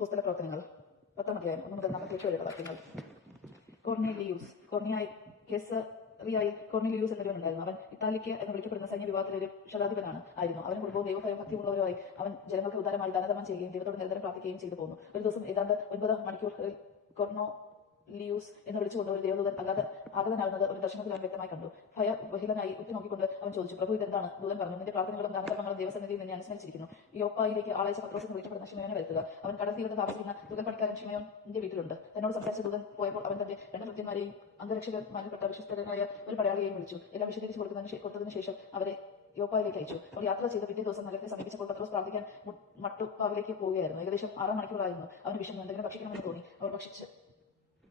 പുസ്തക പ്രവർത്തനങ്ങൾ. പത്താം അധ്യായം ഒന്ന് മുതൽ നാൽപ്പത്തി എട്ട് വരെ വാക്യങ്ങൾ കോർണേലിയൂസ് കോർണിയായി കെസറിയായി കോർണേലിയൂസ് എന്നൊരു ഉണ്ടായിരുന്നു അവൻ ഇത്താലിക്ക് എന്ന് വിളിക്കപ്പെടുന്ന സൈന്യ വിഭാഗത്തിലെ ശതാധിപനാണ് ആയിരുന്നു. അവൻ കുടുംബവും ദൈവഭയം ഭക്തിയുള്ളവരുമായി അവൻ ജനങ്ങൾക്ക് ഉദാരമായി ദാനധർമ്മം ചെയ്യുകയും ദൈവത്തോട് നിരന്തരം പ്രാർത്ഥിക്കുകയും ചെയ്തു പോകുന്നു. ഒരു ദിവസം ഏതാണ്ട് ഒൻപത് മണിക്കൂറിൽ കൊർണോ ലിയൂസ് എന്ന് വിളിച്ചുകൊണ്ട് ഒരു ദേവദൂതൻ അഗാധ ആഗതനാകുന്നത് ഒരു ദർശനത്തിൽ അവൻ വ്യക്തമായി കണ്ടു. ഭയബഹിലനായി ഉറ്റു നോക്കിക്കൊണ്ട് അവൻ ചോദിച്ചു പ്രഭു ഇതെന്താണ് ദൂതൻ പറഞ്ഞു നിന്റെ പ്രാർത്ഥനകളും ദാനധർമ്മങ്ങളും ദേവസന്നിധിയിൽ നിന്നെ അനുസ്മരിച്ചിരിക്കുന്നു. യോപ്പായിലേക്ക് ആളയച്ച പത്രോസ് എന്ന് വിളിക്കപ്പെടുന്ന ഷിമയോനെ വരുത്തുക. അവൻ കടൽ തീരത്ത് താമസിക്കുന്ന ദൂതൻ പഠിക്കാരൻ ഷിമയോന്റെ വീട്ടിലുണ്ട്. തന്നോട് സംസാരിച്ച ദൂതൻ പോയപ്പോൾ അവൻ തന്റെ രണ്ട് കൃത്യന്മാരെയും അന്തരക്ഷകന്മാരിൽപ്പെട്ട വിശ്വസ്തരായ ഒരു പടയാളിയെയും വിളിച്ചു. എല്ലാം വിശദീകരിച്ച് ശേ- കൊടുത്തതിന് ശേഷം അവരെ യോപ്പായിലേക്ക് അയച്ചു. അവർ യാത്ര ചെയ്ത പിറ്റേ ദിവസം നഗരത്തെ സമീപിച്ചപ്പോൾ പത്രോസ് പ്രാർത്ഥിക്കാൻ മട്ടുപ്പാവിലേക്ക് പോവുകയായിരുന്നു. ഏകദേശം ആറാം മണിക്കൂറായിരുന്നു. അവന് വിഷമം എന്തെങ്കിലും ഭക്ഷിക്കണമെന്ന് തോന്നി. അവർ ഭക്ഷിച്ച്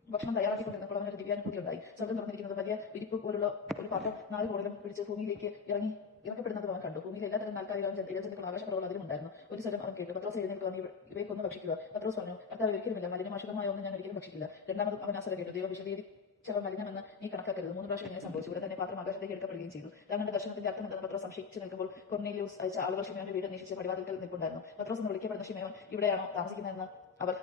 ഭക്ഷണം തയ്യാറാക്കിക്കൊണ്ടിരുന്നപ്പോൾ അവനൊരു ദിവ്യാനുഭൂതി ഉണ്ടായി. സ്വന്തം തുറന്നിരിക്കുന്നത് വലിയ വിരിപ്പ് പോലുള്ള ഒരു പാത്രം നാല് കോണിലും പിടിച്ച് ഭൂമിയിലേക്ക് ഇറങ്ങി ഇറക്കപ്പെടുന്നത് അവൻ കണ്ടു. ഭൂമിയിൽ എല്ലാത്തരം നാൽക്കാലികളും ഇഴജന്തുക്കളും ആകാശപ്പുറവും അതിലും ഉണ്ടായിരുന്നു. ഒരു സ്ഥലം അവൻ കേട്ടു. പത്രോസ് എഴുന്നേൽക്കുക നീ ഇവയ്ക്കൊന്നും ഭക്ഷിക്കുക. പത്രോസ് പറഞ്ഞു കർത്താവ് ഒരിക്കലുമില്ല. മലിനമാഷികമായ ഒന്നും ഞാൻ ഒരിക്കലും ഭക്ഷിക്കില്ല. രണ്ടാമതും അവൻ അസല കേട്ടു. ദൈവം വിശദീകരിച്ചവ മലിനമെന്ന് നീ കണക്കാക്കരുത്. മൂന്ന് പ്രാവശ്യം ഇങ്ങനെ സംഭവിച്ചു. ഇവിടെ തന്നെ പാത്രം ആകാശത്തേക്ക് എടുക്കപ്പെടുകയും ചെയ്തു. താങ്കളുടെ ദർശനത്തിന്റെ അർത്ഥം എന്താ പത്രം സംശയിച്ചു നിൽക്കുമ്പോൾ കൊർണേലിയൂസ് അയച്ച ആളുകൾ ഷിമയോന്റെ വീട് അന്വേഷിച്ച് പടിവാതിൽക്കൽ നിൽപ്പുണ്ടായിരുന്നു. പത്രോസ് എന്ന് വിളിക്കപ്പെടുന്ന ഷിമയോൻ ഇവിടെയാണോ താമസിക്കുന്നതെന്ന് അവർ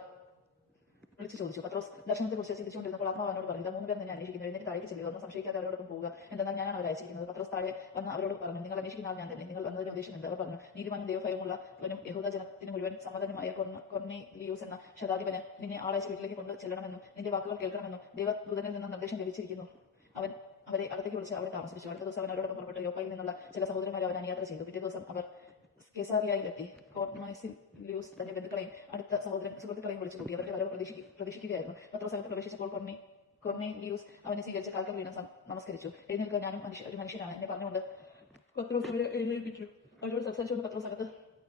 വിളിച്ചു ചോദിച്ചു. പത്രോസ് ദർശനത്തെ കുറിച്ച് ചിന്തിച്ചുകൊണ്ടിരുന്നപ്പോൾ ആത്മാവ് അവനോട് പറഞ്ഞു മൂന്ന് പേർ നിന്നെ അന്വേഷിക്കുന്നു എഴുന്നേറ്റ് താഴേക്ക് ചെല്ലുക ഒന്നും സംശയിക്കാതെ അവരോടൊപ്പം പോവുക. എന്തെന്നാൽ ഞാനാണ് അവരെ അയച്ചിരിക്കുന്നത്. പത്രോസ് താഴെ വന്ന് അവരോട് പറഞ്ഞു നിങ്ങൾ അന്വേഷിക്കുന്ന ആൾ ഞാൻ തന്നെ. നിങ്ങൾ വന്നതിന് ഉദ്ദേശം എന്ത് അവർ പറഞ്ഞു നീതിമാനും ദൈവഭയമുള്ളവനും യഹൂദ ജനത്തിന് മുഴുവൻ സമ്മതനുമായ കൊർണി ലിയൂസ് എന്ന ശതാധിപന് നിന്നെ ആളയച്ച് വീട്ടിലേക്ക് കൊണ്ട് ചെല്ലണമെന്നും നിന്റെ വാക്കുകൾ കേൾക്കണമെന്നും ദൈവദൂതനിൽ നിന്ന് നിർദ്ദേശം ലഭിച്ചിരിക്കുന്നു. അവൻ അവരെ അകത്തേക്ക് വിളിച്ച് അവരെ താമസിച്ചു അടുത്ത ദിവസം അവൻ അവരോടൊപ്പം പുറപ്പെട്ട് യോപ്പയിൽ നിന്നുള്ള ചില സഹോദരന്മാരെ അവൻ അനുയാത്ര ചെയ്തു. പിറ്റേ ദിവസം അവർ കേസാറിയായിലെത്തി കോർണോസിൻ ലൂസ് തന്റെ ബന്ധുക്കളെയും അടുത്ത സഹോദരൻ സുഹൃത്തുക്കളെയും വിളിച്ചു കൂട്ടി. അവരുടെ വരവ് പ്രതീക്ഷിക്കും പ്രതീക്ഷിക്കുകയായിരുന്നു. പത്ര സ്ഥലത്ത് പ്രവേശിച്ചപ്പോൾ കൊർണി കൊർണി ലൂസ് അവനെ സ്വീകരിച്ച കാൽക്കൽ വീണ് നമസ്കരിച്ചു. എഴുന്നേൽക്കാൻ ഞാനും മനുഷ്യ ഒരു മനുഷ്യനാണ് എന്നെ പറഞ്ഞുകൊണ്ട് പത്രോസ് അവരെ എഴുന്നേൽപ്പിച്ചു. അവരോട് സംസാരിച്ചുകൊണ്ട് സ്ഥലത്ത്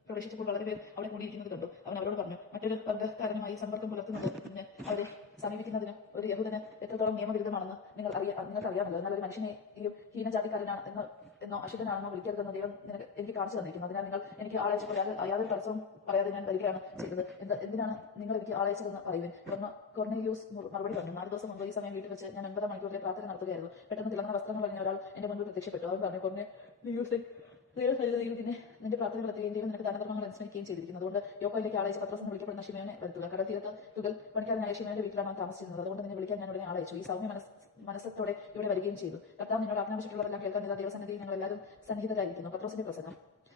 പ്രവേശിച്ചപ്പോൾ വളരെ പേർ അവിടെ കൂടിയിരിക്കുന്നത് കണ്ടു. അവൻ അവരോട് പറഞ്ഞു മറ്റൊരു വർഗക്കാരനുമായി സമ്പർക്കം പുലർത്തുന്നതിന് അവരെ സമീപിക്കുന്നതിന് ഒരു യഹൂദന് എത്രത്തോളം നിയമവിരുദ്ധമാണെന്ന് നിങ്ങൾ അറിയാ നിങ്ങൾക്ക് അറിയാമല്ലോ എന്നാൽ ഒരു മനുഷ്യനെ ഹീനജാതിക്കാരനാണ് എന്ന് എന്നോ അശുദ്ധനാണെന്നോ വിളിക്കരുതെന്ന് ദൈവം നിനക്ക് എനിക്ക് കാണിച്ചു തന്നിരിക്കുന്നു. അതിനാൽ നിങ്ങൾ എനിക്ക് ആളയച്ചപ്പോൾ പറയാതെ യാതൊരു തടസ്സവും പറയാതെ ഞാൻ വരികയാണ് ചെയ്തത്. എന്ത് എന്തിനാണ് നിങ്ങൾ എനിക്ക് ആളയച്ചതെന്ന് പറയുവേൻ? തുടർന്ന് കൊർണേലിയൂസ് മറുപടി പറഞ്ഞു. നാല് ദിവസം മുമ്പ് ഈ സമയം വീട്ടിൽ വെച്ച് ഞാൻ ഒൻപതാം മണിക്കൂറിലെ പ്രാർത്ഥന നടത്തുകയായിരുന്നു. പെട്ടെന്ന് തിളങ്ങുന്ന വസ്ത്രങ്ങൾ പറഞ്ഞ ഒരാൾ എന്റെ മുൻപിൽ പ്രത്യക്ഷപ്പെട്ടു. അവൻ പറഞ്ഞു കൊർണേലിയൂസെ ദൈവസന്നിധിയിൽ നിന്നെ നിന്റെ പ്രാർത്ഥനകൾ എത്തുകയും ദൈവം നിനക്ക് ദാനധർമ്മങ്ങൾ അനുസ്മരിക്കുകയും ചെയ്തിരിക്കുന്നു. അതുകൊണ്ട് യോപ്പയിലേക്ക് ആളയച്ച പത്രം വിളിക്കപ്പെടുന്ന ശിവനെ വരുത്തുക. കടൽ തീരത്ത് തുകൽ പണിക്കാരനായ ശിവന്റെ വീട്ടിലാണ് താമസിച്ചിരുന്നത്. അതുകൊണ്ട് നിന്നെ വിളിക്കാൻ ഞാൻ ഉടനെ ആളയച്ചു. ഈ സൗമ്യ മനസ് മനസ്സത്തോടെ ഇവിടെ വരികയും ചെയ്തു. കർത്താവ് നിന്നോട് ആജ്ഞാപിച്ചിട്ടുള്ളവരെല്ലാം കേൾക്കാൻ ഇതാ ദൈവസന്നിധിയിൽ ഞങ്ങൾ എല്ലാവരും സന്നിഹിതരായിരിക്കുന്നു. പത്രോസിന്റെ പ്രസംഗം.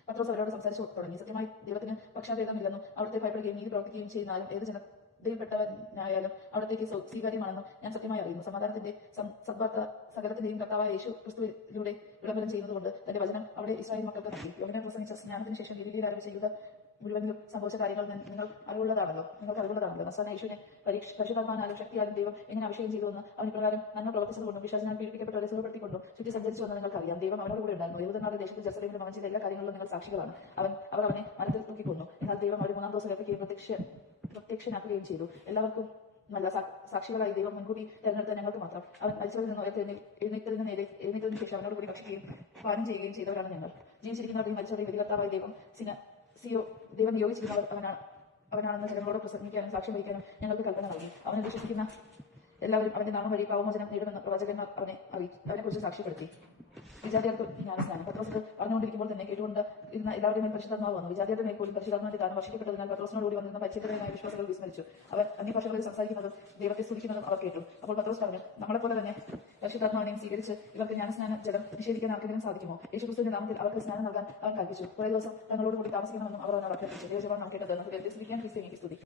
പത്രോസ് അവരോട് സംസാരിച്ചു തുടങ്ങി. സത്യമായി ദൈവത്തിന് പക്ഷാഭേദമില്ലെന്നും അവിടുത്തെ ഭയപ്പെടുകയും നീതി പ്രവർത്തിക്കുകയും ചെയ്യുന്നാലും ഏത് ജന ദൈവപ്പെട്ടവനായാലും അവിടത്തേക്ക് സ്വ- സ്വീകാര്യമാണെന്നും ഞാൻ സത്യമായി അറിയുന്നു. സമാധാനത്തിന്റെ സദ്വാർത്ത സകലത്തിന്റെയും കർത്താവായ യേശു ക്രിസ്തുവിലൂടെ വിളംബരം ചെയ്യുന്നതുകൊണ്ട് തന്റെ വചനം അവിടെ ഇസ്രായേൽ മക്കൾക്ക് നൽകി. യോഹനെ പ്രസംഗിച്ച സ്നാനത്തിന് ശേഷം ഗലീലയിൽ ആരംഭിച്ച യുദ്ധ മുഴുവനിലും സംഭവിച്ച കാര്യങ്ങൾ നിങ്ങൾ അറിവുള്ളതാണല്ലോ. നിങ്ങൾക്ക് അറിവുള്ളതാണല്ലോ. നസ്വാന യേശുവിനെ പരീക്ഷ പരിശുദ്ധാത്മാനാലും ശക്തിയാലും ദൈവം എങ്ങനെ അഭിഷേകം ചെയ്തു എന്ന് അവൻ പ്രകാരം നന്മ പ്രവർത്തിച്ചതുകൊണ്ടും വിശ്വാസനാൽ പീഡിപ്പിക്കപ്പെട്ടവരെ സുഖപ്പെടുത്തിക്കൊണ്ടും ചുറ്റി സഞ്ചരിച്ചു എന്ന് നിങ്ങൾക്ക് അറിയാം ദൈവം അവനോട് കൂടെ ഉണ്ടായിരുന്നു. യഹൂദന്മാരുടെ ദേശത്തിൽ ജെറുസലേമിലും അവൻ ചെയ്ത എല്ലാ കാര്യങ്ങളിലും നിങ്ങൾ സാക്ഷികളാണ്. അവൻ അവർ അവനെ മരത്തിൽ തൂക്കിക്കൊന്നു. എന്നാൽ ദൈവം അവരെ മൂന്നാം ദിവസം ഉയർപ്പിക്കുകയും പ്രത്യക്ഷ പ്രത്യക്ഷനാക്കുകയും ചെയ്തു. എല്ലാവർക്കും നല്ല സാക്ഷികളായി ദൈവം മുൻകൂട്ടി തെരഞ്ഞെടുത്ത ഞങ്ങൾക്ക് മാത്രം. അവൻ മരിച്ചവരിൽ നിന്ന് എഴുന്നേറ്റതിന് നേരെ എഴുന്നേറ്റതിന് ശേഷം അവനോട് കൂടി ഭക്ഷിക്കുകയും പാനം ചെയ്യുകയും ചെയ്തവരാണ് ഞങ്ങൾ. ജീവിച്ചിരിക്കുന്നവരെയും മരിച്ചവരെയും വിധികർത്താവായി ദൈവം സിന സിയോ ദൈവം നിയോഗിച്ചിരിക്കുന്നവർ അവനാണ് അവനാണെന്ന് ജനങ്ങളോട് പ്രസംഗിക്കാനും സാക്ഷ്യം വഹിക്കാനും ഞങ്ങൾക്ക് കൽപ്പന നൽകി. അവനെ വിശ്വസിക്കുന്ന എല്ലാവരും അവന്റെ നാമം വഴി പാവമോചനം നേടുമെന്ന് പ്രവചകന്മാർ അവനെ അറിയിച്ചു. അവനെ കുറിച്ച് സാക്ഷ്യപ്പെടുത്തി. വിജാതിയർക്ക് ജ്ഞാനസ്നാനം പത്രോസ് പറഞ്ഞുകൊണ്ടിരിക്കുമ്പോൾ തന്നെ കേട്ടുകൊണ്ട് ഇരുന്ന എല്ലാവരുടെയും മേൽ പരിശുദ്ധാത്മാവ് വന്നു. വിജാതിയുടെ മേൽ പോലും പരിശുദ്ധാത്മാവിന്റെ ദാനം വർഷിക്കപ്പെട്ടതിനാൽ പത്രോസിനോട് കൂടി വന്നിരുന്ന പരിചിതരായ വിശ്വാസികൾ വിസ്മരിച്ചു. അവൻ അന്യഭാഷകളിൽ സംസാരിക്കുന്നതും ദൈവത്തെ സ്തുതിക്കുന്നതും അവർ കേട്ടു. അപ്പോൾ പത്രോസ് പറഞ്ഞു നമ്മളെപ്പോലെ തന്നെ പരിശുദ്ധാത്മാവിനെയും സ്വീകരിച്ച് ഇവർക്ക് ജ്ഞാനസ്നാനം ജലം നിഷേധിക്കാൻ ആർക്കെങ്കിലും സാധിക്കുമോ? യേശുക്രിസ്തുവിന്റെ നാമത്തിൽ അവർക്ക് സ്നാനം നൽകാൻ അവൻ കൽപ്പിച്ചു കുറേ ദിവസം തങ്ങളോട് കൂടി താമസിക്കണമെന്നും അവർ അവനോട് അഭ്യർത്ഥിച്ചു ദൈവജവാൻ നാം കേട്ടത് നമുക്ക് വ്യത്യസ്തിക്കാൻ ക്രിസ്തു എനിക്ക് സ്തുതി.